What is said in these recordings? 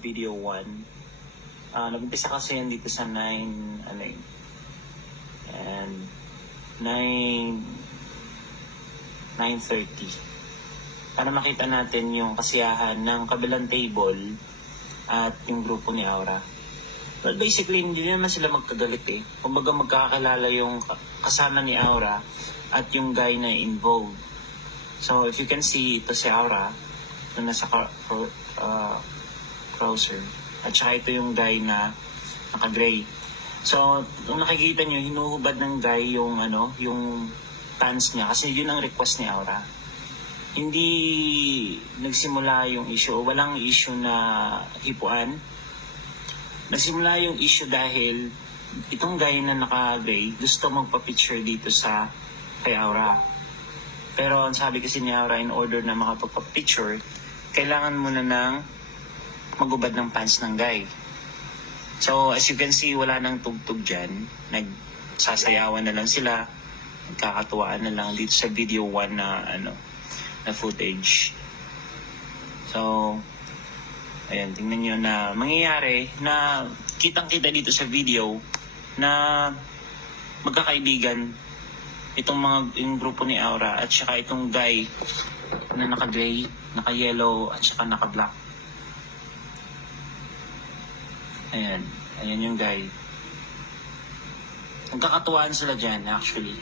video 1. Nag-umpisa kasi yan dito sa 9, ano yun, and 9:30. Para makita natin yung kasiyahan ng kabilang table at yung grupo ni Aura. Well, basically, hindi naman sila magkagalit eh. Kumbaga magkakakilala yung kasama ni Aura at yung guy na involved. So, if you can see, ito si Aura na nasa cruiser. At saka ito yung guy na naka-gray. So, kung nakikita nyo, hinuhubad ng guy yung, yung pants niya. Kasi yun ang request ni Aura. Hindi nagsimula yung issue. Walang issue na hipuan. Nagsimula yung issue dahil itong guy na naka-gray gusto magpa-picture dito sa kay Aura. Pero ang sabi kasi ni Aura, in order na makapagpa-picture, kailangan muna ng magubad ng pants ng guy. So as you can see, wala nang tugtog dyan. Nagsasayawan na lang sila. Nagkakatuwaan na lang dito sa video 1 na na footage. So ayan, tingnan nyo na mangyayari na kitang-kita dito sa video na magkakaibigan yung grupo ni Aura at saka itong guy na naka-gray, naka-yellow at saka naka-black. Ayan, ayan yung guy. Nagkakatuwaan sila dyan actually.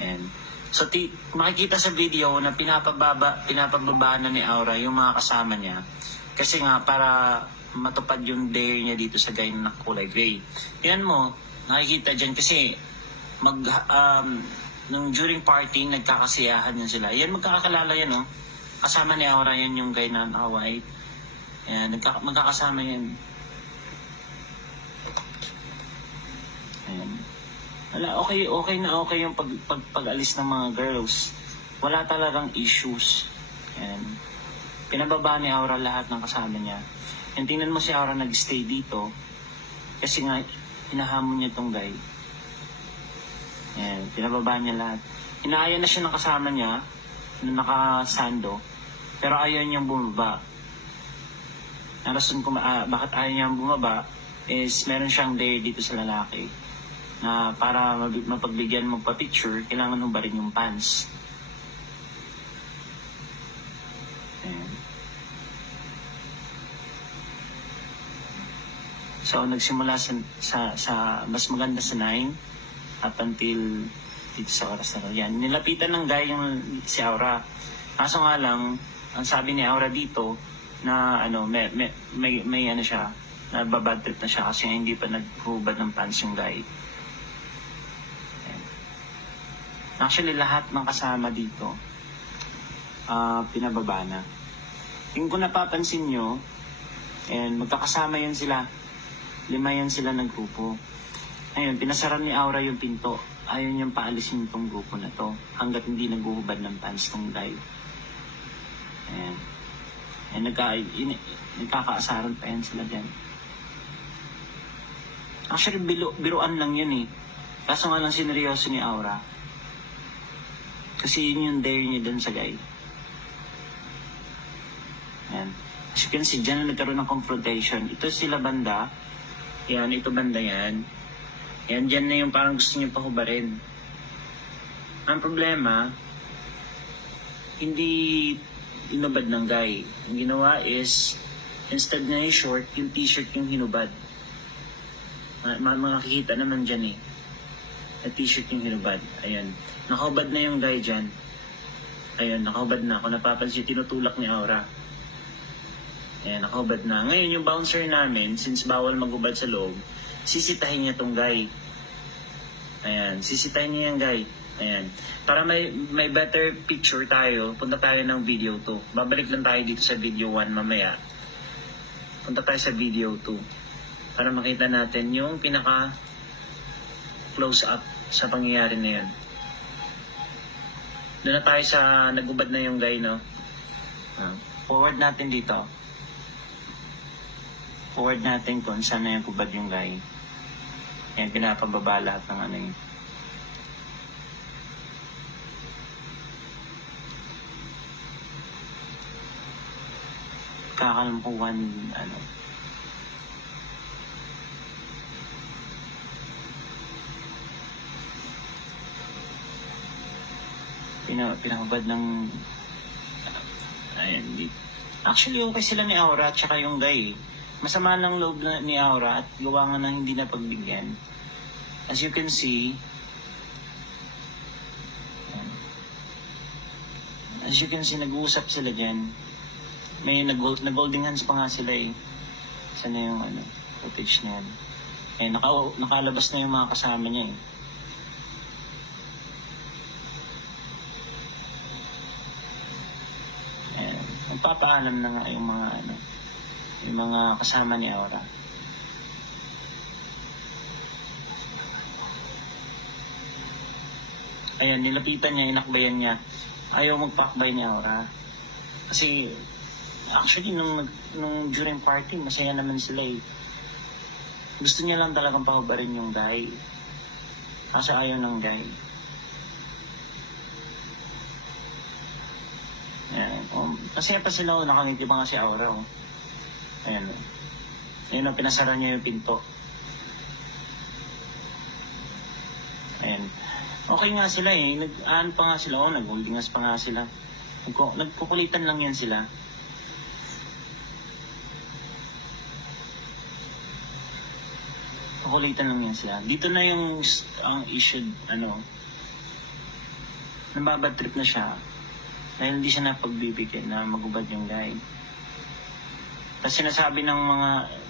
Ayan. So, makikita sa video na pinapababa na ni Aura yung mga kasama niya. Kasi nga, para matupad yung dare niya dito sa guy na kulay gray. Yan mo, nakikita dyan kasi nung during party, nagkakasiyahan yan sila. Yan, magkakakalala yan, no? Kasama ni Aura yan yung guy na naka-white. Yan, magkakasama yan. Ayan. Wala, okay yung pag-alis ng mga girls. Wala talagang issues. Yan. Pinababa ni Aura lahat ng kasama niya. And tingnan mo si Aura nag-stay dito kasi nga hinahamon niya tong guy. Yan. Pinababa niya lahat. Inaaya na siya ng kasama niya na naka-sando pero ayaw niyang bumaba. Ang rason kung bakit ayaw niyang bumaba is meron siyang dare dito sa lalaki na para mapagbigyan mo pa picture, kailangan mo ba rin yung pants. Ayan. So, nagsimula sa mas maganda sa 9 up until dito sa oras na. Yan. Nilapitan ng guy yung si Aura. Kaso nga lang, ang sabi ni Aura dito, na may siya, na babad trip na siya kasi hindi pa naghubad ng pants yung guy. Actually, lahat ng kasama dito, pinababa na. Yung kung napapansin nyo, and magkakasama yan sila. 5 yan sila ng grupo. Ayun, pinasara ni Aura yung pinto. Ayaw niyang paalisin itong grupo na to hanggat hindi naghuhubad ng pants tong guy. Ayan. And nagkakaasaran pa yan sila dyan. Actually, biruan lang yun eh. Kaso nga lang sineryoso ni Aura. Kasi yun yung dare niya dun sa guy. Ayan. As you can see, dyan na nagkaroon ng confrontation. Ito sila banda. Yan, ito banda yan. Yan, dyan na yung parang gusto niya pahubarin. Ang problema, hindi inubad ng guy. Ang ginawa is, instead na yung short, yung t-shirt yung hinubad. Makikita naman dyan eh. Na t-shirt yung hinubad. Ayan. Nakahubad na yung guy dyan. Ayan, nakahubad na. Kung napapansin, tinutulak ni Aura. Ayan, nakahubad na. Ngayon, yung bouncer namin, since bawal maghubad sa loob, sisitahin niya tong guy. Ayan, sisitahin niya yung guy. Ayan. Para may better picture tayo, punta tayo ng video 2. Babalik lang tayo dito sa video 1 mamaya. Punta tayo sa video 2. Para makita natin yung pinaka close up sa pangyayari na yun. Doon na tayo sa nagubad na yung guy, no? Forward natin dito. Forward natin kung saan na yung kubad yung guy. Yan, pinapababa lahat ng yun. Kakalampuan, pinakabad ng, ayan, actually okay sila ni Aura at saka yung guy. Masama lang loob ni Aura at gawa nga na hindi na pagbigyan. As you can see, nag-uusap sila dyan. May nag-holding hands pa nga sila eh. Sana yung footage na yan. Eh, nakalabas na yung mga kasama niya eh. Magpapaalam na nga yung mga kasama ni Aura. Ayan, nilapitan niya, inakbayan niya. Ayaw magpakbay ni Aura. Kasi, actually, nung during party, masaya naman sila eh. Gusto niya lang talagang pahubarin yung guy. Kasi ayaw ng guy. Ayan. Masaya pa sila, nakangiti pa nga si Aura. Ayan. Ayan, pinasara niya yung pinto. Ayan. Okay nga sila eh. Pa nga sila. Nag-holdingas pa nga sila. Nagkukulitan lang yan sila. Kukulitan lang yan sila. Dito na yung ang issue, nababad trip na siya. Dahil hindi siya napagbibigyan na magubad yung guy. Tapos sinasabi ng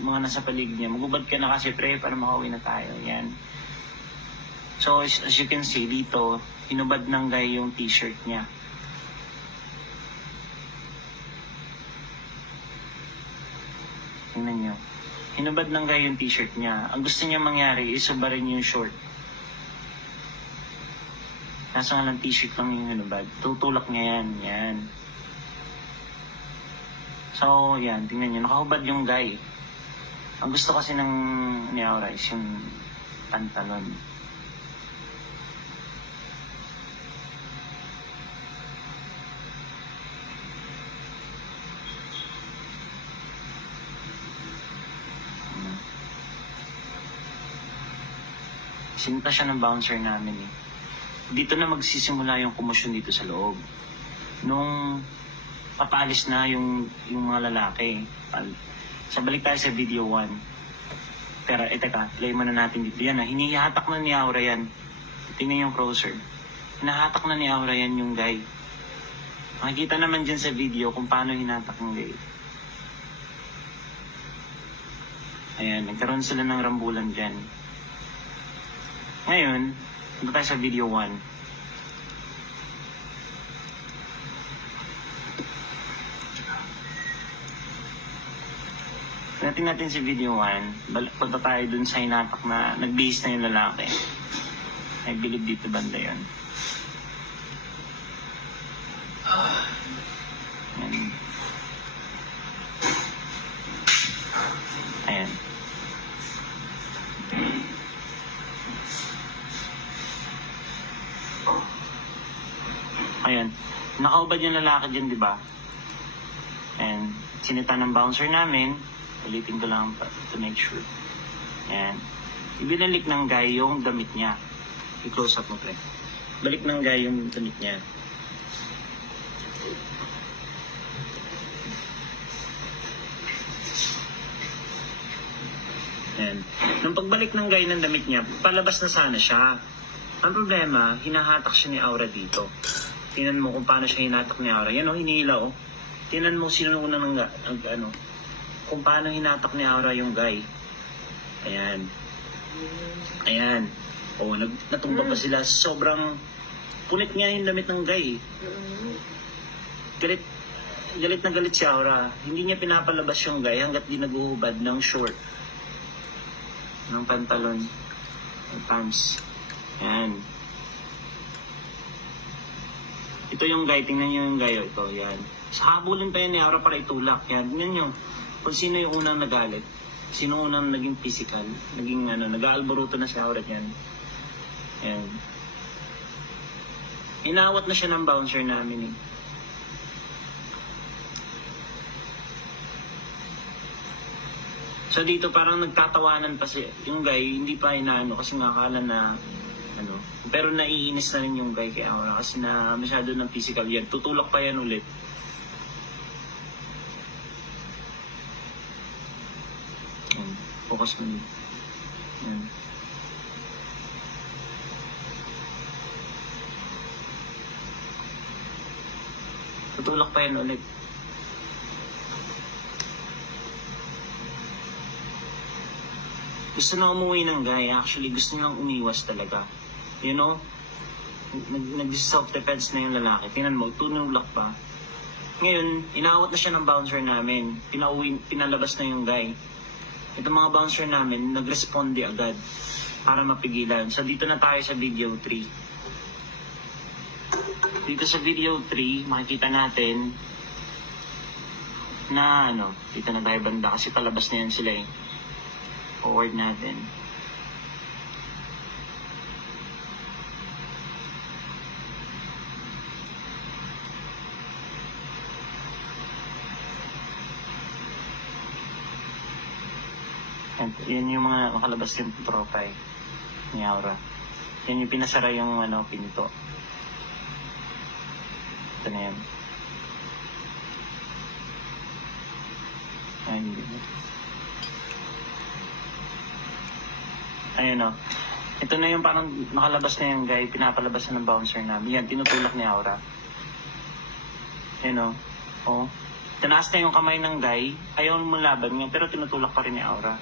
mga nasa paligid niya, magubad ka na kasi pre para makauwi na tayo. Yan. So as you can see dito, hinubad ng guy yung t-shirt niya. Tingnan nyo. Hinubad ng guy yung t-shirt niya. Ang gusto niya mangyari is subarin yung short. Kaso nga lang t-shirt lang yung hinubad. Tutulak niya yan. Yan. So, yan. Tingnan nyo. Nakahubad yung guy. Ang gusto kasi ni Aura is yung pantalon. Sinta siya ng bouncer namin eh. Dito na magsisimula yung komosyon dito sa loob. Nung papaalis na yung mga lalaki. So balik tayo sa video 1. Pero teka, play muna natin dito. Yan hinihatak na ni Aura yan. Tingnan yung crosser. Hinahatak na ni Aura yan yung guy. Makikita naman dyan sa video kung paano hinatak ng guy. Ayan, nagkaroon sila ng rambulan dyan. Ngayon, punta tayo sa video 1. Tingnan natin si video 1. Punta tayo dun sa hinatak na nag-base na yung lalaki. I believe dito banda yun. Ayan. Ayan. Nakaubad yung lalaki dyan, di ba? And sinita ng bouncer namin. Ulitin ko lang to make sure. Ayan. Ibinalik ng guy yung damit niya. I-close up mo, pre. Balik ng guy yung damit niya. Ayan. Nung pagbalik ng guy ng damit niya, palabas na sana siya. Ang problema, hinahatak siya ni Aura dito. Tingnan mo kung paano siya hinatak ni Aura. Yan hinila Tingnan mo sino unang kung paano hinatak ni Aura yung guy. Ayan. Ayan. Natumba pa sila. Sobrang punit nga yung damit ng guy. Galit na galit si Aura. Hindi niya pinapalabas yung guy hanggat di naguhubad ng short. Ng pantalon. Ng pants. Ayan. Ito yung guy, tingnan nyo yung guy, ito, yan. Sa habulin pa yan ni Aura para itulak, yan. Tingnan nyo, kung sino yung unang nagalit. Sino unang naging physical, naging nag-aalboruto na si Aura yan. Yan. Inawat na siya ng bouncer namin eh. So dito parang nagtatawanan pa yung guy, hindi pa inaano kasi nga akala na ano. Pero naiinis na rin yung guy kay Aura kasi na masyado ng physical yan. Tutulak pa yan ulit. Yan. Focus mo dito. Yan. Tutulak pa yan ulit. Gusto na umuwi ng guy. Actually, gusto nilang umiwas talaga. You know? Nag-self-defense na yung lalaki. Tingnan mo, tunulak pa. Ngayon, inaawat na siya ng bouncer namin. Pinalabas na yung guy. Itong mga bouncer namin, nag-responde agad para mapigilan. So, dito na tayo sa video 3. Dito sa video 3, makikita natin na dito na tayo banda kasi palabas na yan sila eh. Forward natin. Yan yung mga nakalabas yung tropa eh, ni Aura. Yan yung pinasara yung pinto. Ito na yan. Ayun o. Ito na yung parang nakalabas na yung guy, pinapalabas na ng bouncer namin. Yan, tinutulak ni Aura. Ayun o. Oh. Tinaas na yung kamay ng guy, ayaw mo laban niya, pero tinutulak pa rin ni Aura.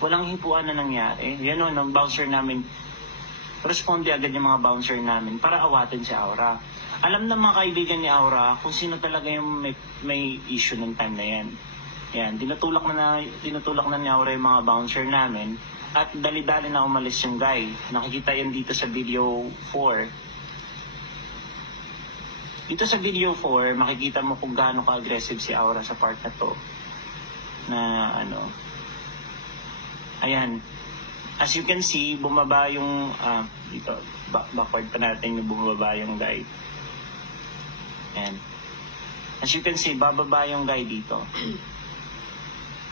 Walang hipuan na nangyari. Yan o, ng bouncer namin. Responde agad yung mga bouncer namin para awatin si Aura. Alam ng mga kaibigan ni Aura kung sino talaga yung may issue ng time na yan. Yan, tinutulak na ni Aura yung mga bouncer namin at dali-dali na umalis yung guy. Nakikita yan dito sa video 4. Dito sa video 4, makikita mo kung gaano ka-aggressive si Aura sa part na to. Na ayan. As you can see, bumaba yung dito, backward pa natin yung bumaba yung guy. Ayan. As you can see, bababa yung guy dito.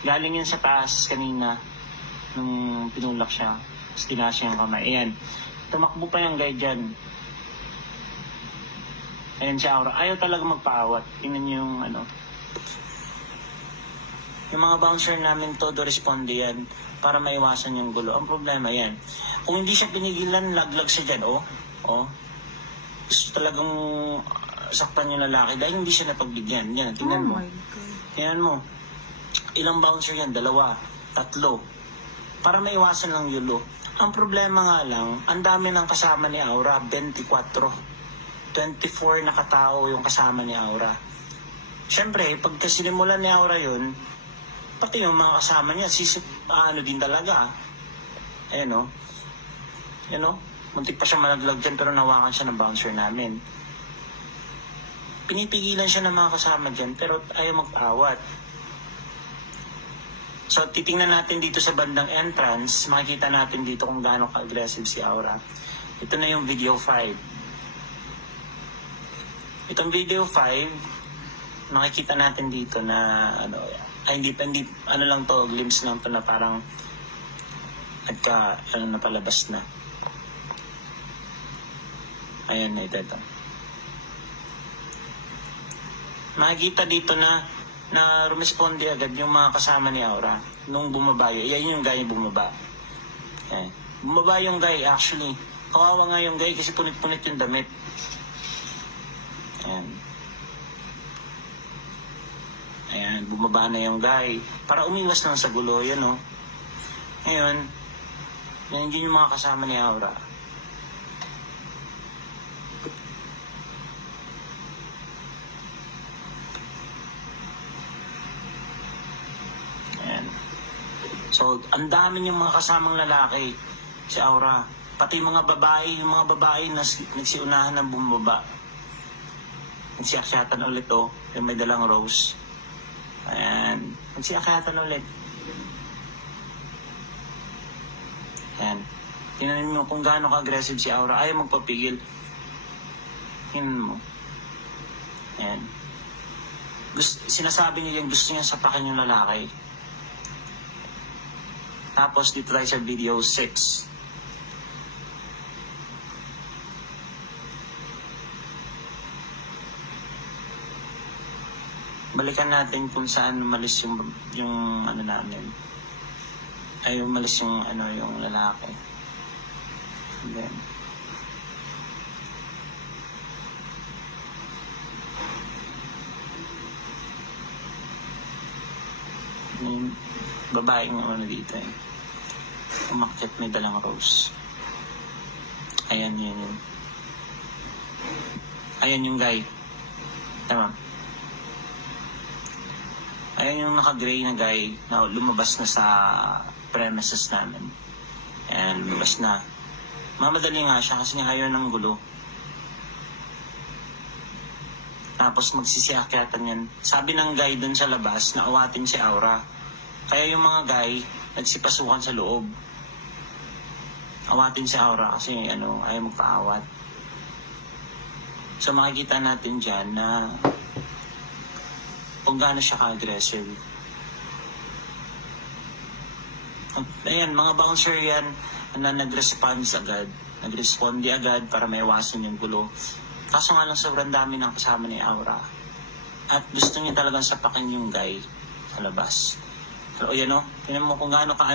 Galing yun sa taas kanina nung pinulak siya. Tapos tinaas siya yung kamay. Ayan. Tumakbo pa yung guy dyan. Ayan si Aura. Ayaw talaga magpaawat. Tingnan niyo yung yung mga bouncer namin todo responde yan para maiwasan yung gulo. Ang problema yan. Kung hindi siya pinigilan, laglag siya dyan. Gusto talagang saktan yung lalaki dahil hindi siya napagbigyan. Yan, tingnan mo. Tingnan mo. Ilang bouncer yan? 2, 3. Para maiwasan lang yulo. Ang problema nga lang, ang dami ng kasama ni Aura, 24 na katao yung kasama ni Aura. Siyempre, pagka sinimulan ni Aura yun, pati yung mga kasama niya, din talaga. Ayan o. Muntik pa siya malaglag dyan pero nawakan siya ng bouncer namin. Pinipigilan siya ng mga kasama dyan pero ayaw mag-awat. So, titingnan natin dito sa bandang entrance, makikita natin dito kung gaano ka-aggressive si Aura. Ito na yung video 5. Itong video 5, makikita natin dito na hindi lang to, glimpse lang to na parang napalabas na. Ayan, ito. Makikita dito na rumesponde agad yung mga kasama ni Aura nung bumaba yun. Yan yung guy bumaba. Ayan. Bumaba yung guy actually. Kawawa nga yung guy kasi punit-punit yung damit. Ayan, bumaba na yung guy. Para umiwas lang sa gulo, yan o. Ngayon, yan yung mga kasama ni Aura. Ayan. So, ang dami yung mga kasamang lalaki si Aura. Pati yung mga babae na nagsiunahan ng bumaba. Nagsiakyatan ulit yung may dalang rose. Ayan. Nagsiakyatan ulit. Ayan. Tingnan mo kung gaano ka-aggressive si Aura. Ayaw magpapigil. Tingnan mo. Ayan. Sinasabi niya yung gusto niya sapakin yung lalaki. Tapos dito tayo sa video 6. Balikan natin kung saan umalis yung ano namin. Ay, umalis yung ano, yung lalaki. And then, yung babaeng ano dito eh. Umakyat, may dalang rose. Ayan yun. Ayan yung guy. Tama. Ayan yung naka-gray na guy na lumabas na sa premises namin. Ayan, lumabas na. Mamadali nga siya kasi nga ayaw ng gulo. Tapos magsisiakyatan yan. Sabi ng guy dun sa labas na awatin si Aura. Kaya yung mga guy nagsipasukan sa loob. Awatin si Aura kasi ano, ayaw magpaawat. So makikita natin dyan na kung gaano siya ka-aggressive. Ayan, mga bouncer yan na nag-response agad. Nag-responde agad para maiwasan yung gulo. Kaso nga lang sobrang dami ng kasama ni Aura. At gusto niya talagang sapakin yung guy sa labas. So, yan o. Tingnan mo kung gaano ka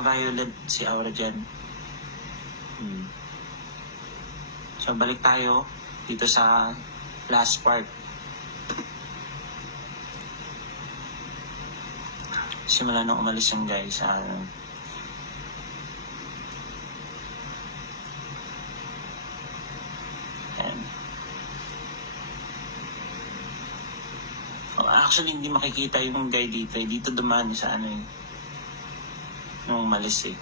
violent si Aura dyan. So, balik tayo dito sa last part. Simula nung umalis yung guy sa actually, hindi makikita yung guy dito. Dito dumaan sa ano eh. Nung umalis eh.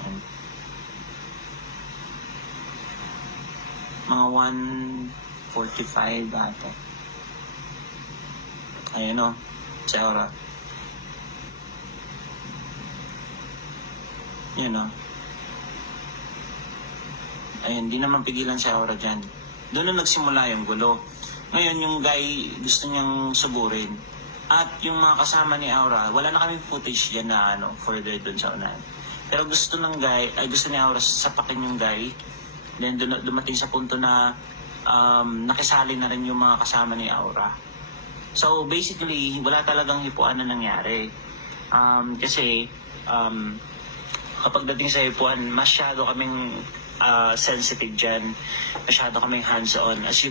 Ayan. Mga 1:45 ata. Ayan o. Si Aura. Yan o. Ayun, di naman pigilan si Aura dyan. Doon na nagsimula yung gulo. Ngayon, yung guy gusto niyang suburin. At yung mga kasama ni Aura, wala na kaming footage dyan na further doon sa unahan. Pero gusto ni Aura sapakin yung guy. Then dumating sa punto na nakisali na rin yung mga kasama ni Aura. So basically, wala talagang hipuan na nangyari. Kasi kapag dating sa hipuan, masyado kaming sensitive dyan. Masyado kaming hands-on. As you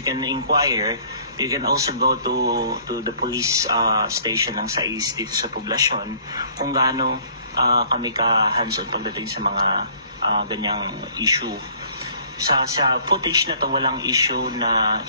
can inquire, you can also go to the police station ng SAIS dito sa poblasyon kung gaano kami ka hands-on pagdating sa mga ganyang issue. Sa footage na to, walang issue na